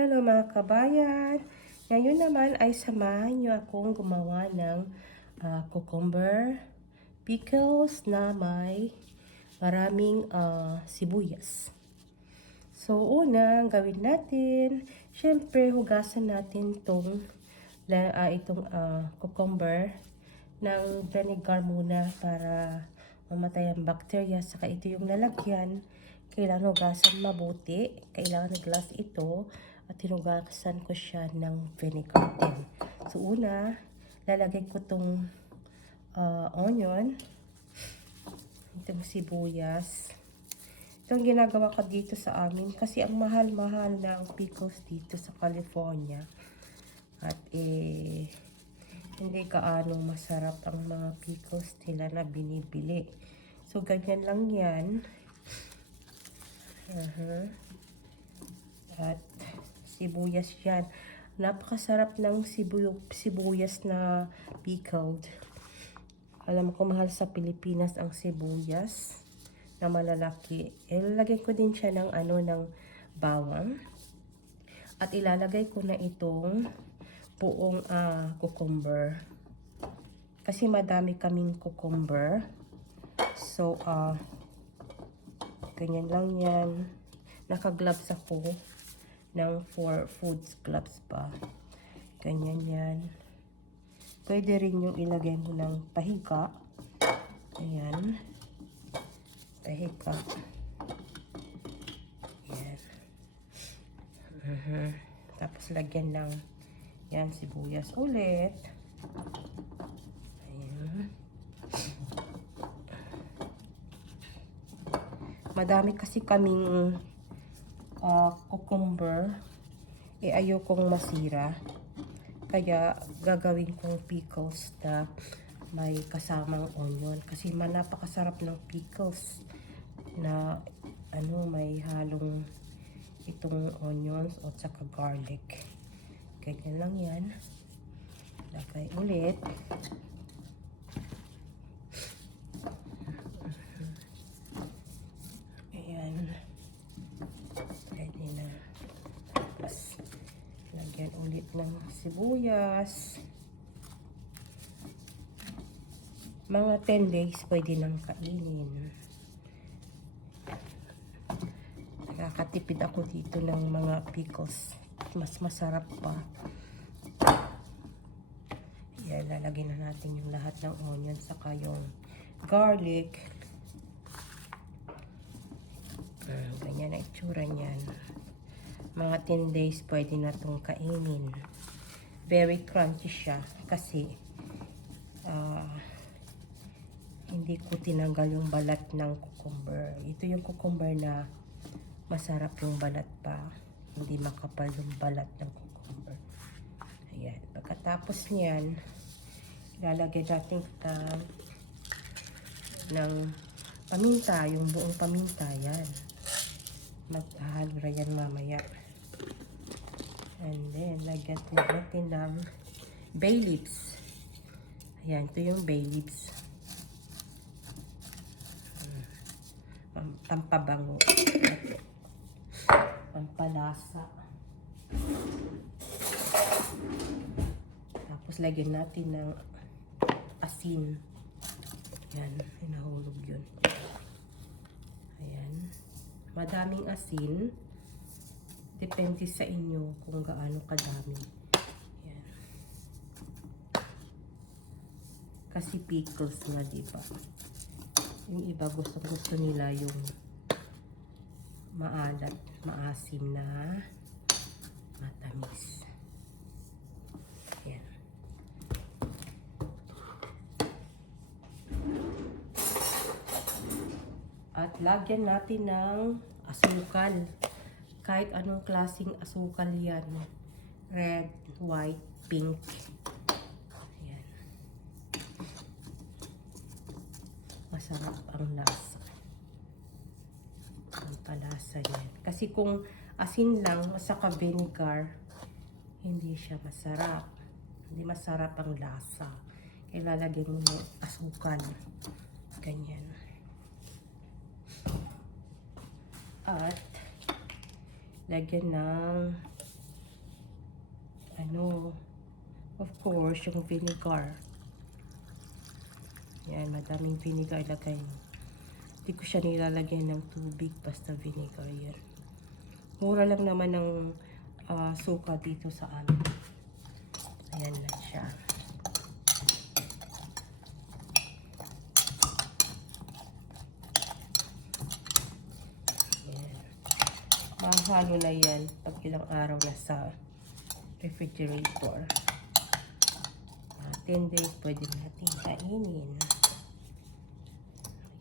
Hello mga kabayan! Ngayon naman ay samahan niyo akong gumawa ng cucumber pickles na may maraming sibuyas. So una, ang gawin natin, syempre hugasan natin itong cucumber ng vinegar muna para mamatay ang bacteria. Saka ito yung lalagyan. Kailangan hugasan mabuti. Kailangan glass ito. At hinugasan ko siya ng vinegar din. So una, lalagay ko itong onion. Itong sibuyas. Itong ginagawa ko dito sa amin. Kasi ang mahal-mahal ng pickles dito sa California. At hindi kaano masarap ang mga pickles nila na binibili. So, ganyan lang yan. At sibuyas yan. Napakasarap ng sibuyas na pickled. Alam ko mahal sa Pilipinas ang sibuyas na malalaki. Ilalagay ko din siya ng bawang. At ilalagay ko na itong buong cucumber. Kasi madami kaming cucumber. So, ganyan lang yan. Naka-gloves ako ng 4 foods gloves pa. Ganyan yan. Pwede rin yung ilagay mo ng pahiga. Ayan. Pahiga. Ayan. Tapos lagyan ng yan, sibuyas ulit. Ayan. Madami kasi kaming cucumber. Ayokong masira. Kaya gagawin kong pickles na may kasamang onion. Kasi napakasarap ng pickles na may halong itong onions at saka garlic. Ganyan lang yan. Lagay ulit. Ayan. Ready na. Tapos, lagyan ulit ng sibuyas. Mga 10 days pwede nang kainin. Nakakatipid ako dito ng mga pickles. Mas masarap pa. Yan, lalagyan na natin yung lahat ng onion saka yung garlic. Ganyan na itsura niyan. Mga 10 days pwede na itong kainin. Very crunchy siya kasi hindi ko tinanggal yung balat ng cucumber. Ito yung cucumber na masarap yung balat pa. Hindi makapal yung balat ng cucumber. Ayan. Pagkatapos niyan, ilalagay natin ng paminta, yung buong paminta. Yan. Maghahalo na yan mamaya. And then, lagyan natin ng bay leaves. Ayan, ito yung bay leaves. Pampabango. Pampalasa. Tapos lagyan natin ng asin. Yan, hinahulog yun. Ayan. Madaming asin. Depende sa inyo kung gaano kadami. Ayan. Kasi pickles na, diba? Yung iba gusto nila yung maalat, maasim na matamis. Ayan. At lagyan natin ng asukal. Kahit anong klaseng asukal yan. Red, white, pink. Ayan. Masarap ang lasa. Ang palasa niya. Kasi kung asin lang, saka vinegar, hindi siya masarap. Hindi masarap ang lasa. Ilalagay mo ng asukal. Ganyan. At lagyan ng Of course, yung vinegar. Yan, madaming vinegar lagay mo. Hindi ko siya nilalagyan ng tubig, basta vinegar yan. Mura lang naman ng suka dito sa amin. Ayan lang siya. Ayan. Mahalo na yan pag ilang araw na sa refrigerator. 10 days pwede natin kainin.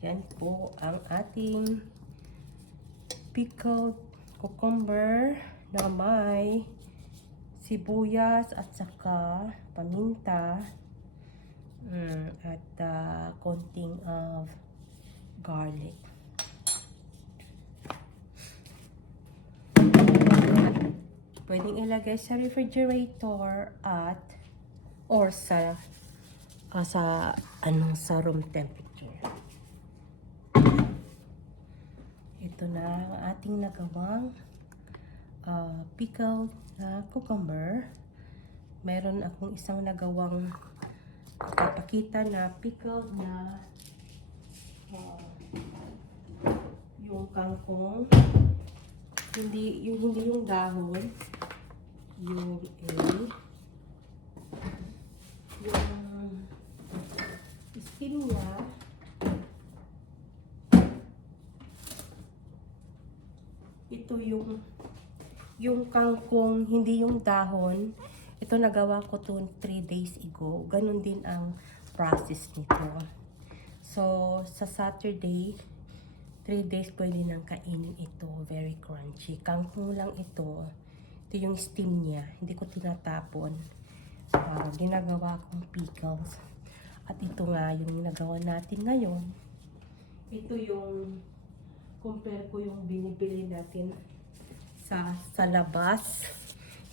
Yan po ang ating pickled cucumber na may sibuyas at saka paminta at konting of garlic. Pwedeng ilagay sa refrigerator at or sa room temperature. Ito na ang ating nagawang pickled na cucumber. Meron akong isang nagawang papakita na pickled na yung kangkong, hindi yung dahon, yung skin niya. Ito yung kangkong, hindi yung dahon. Ito nagawa ko to 3 days ago. Ganun din ang process nito. So, sa Saturday, 3 days pwede nang kainin ito. Very crunchy. Kangkong lang ito. Ito yung steam niya. Hindi ko tinatapon. Ginagawa kong pickles. At ito nga yung nagawa natin ngayon. Ito yung compare ko yung binibili natin sa labas.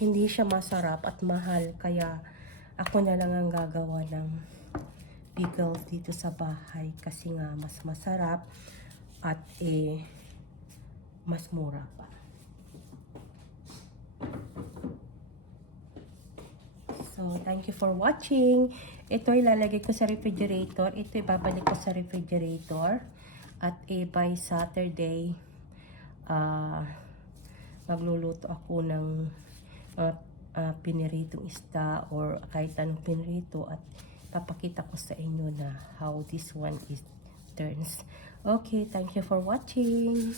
Hindi siya masarap at mahal. Kaya ako na lang ang gagawa ng pickles dito sa bahay. Kasi nga mas masarap at mas mura pa. So, thank you for watching. Ito ilalagay ko sa refrigerator. Ito ibabalik ko sa refrigerator. At by Saturday, magluluto ako ng piniritong isda or kahit anong pinirito. At papakita ko sa inyo na how this one is turns. Okay, thank you for watching.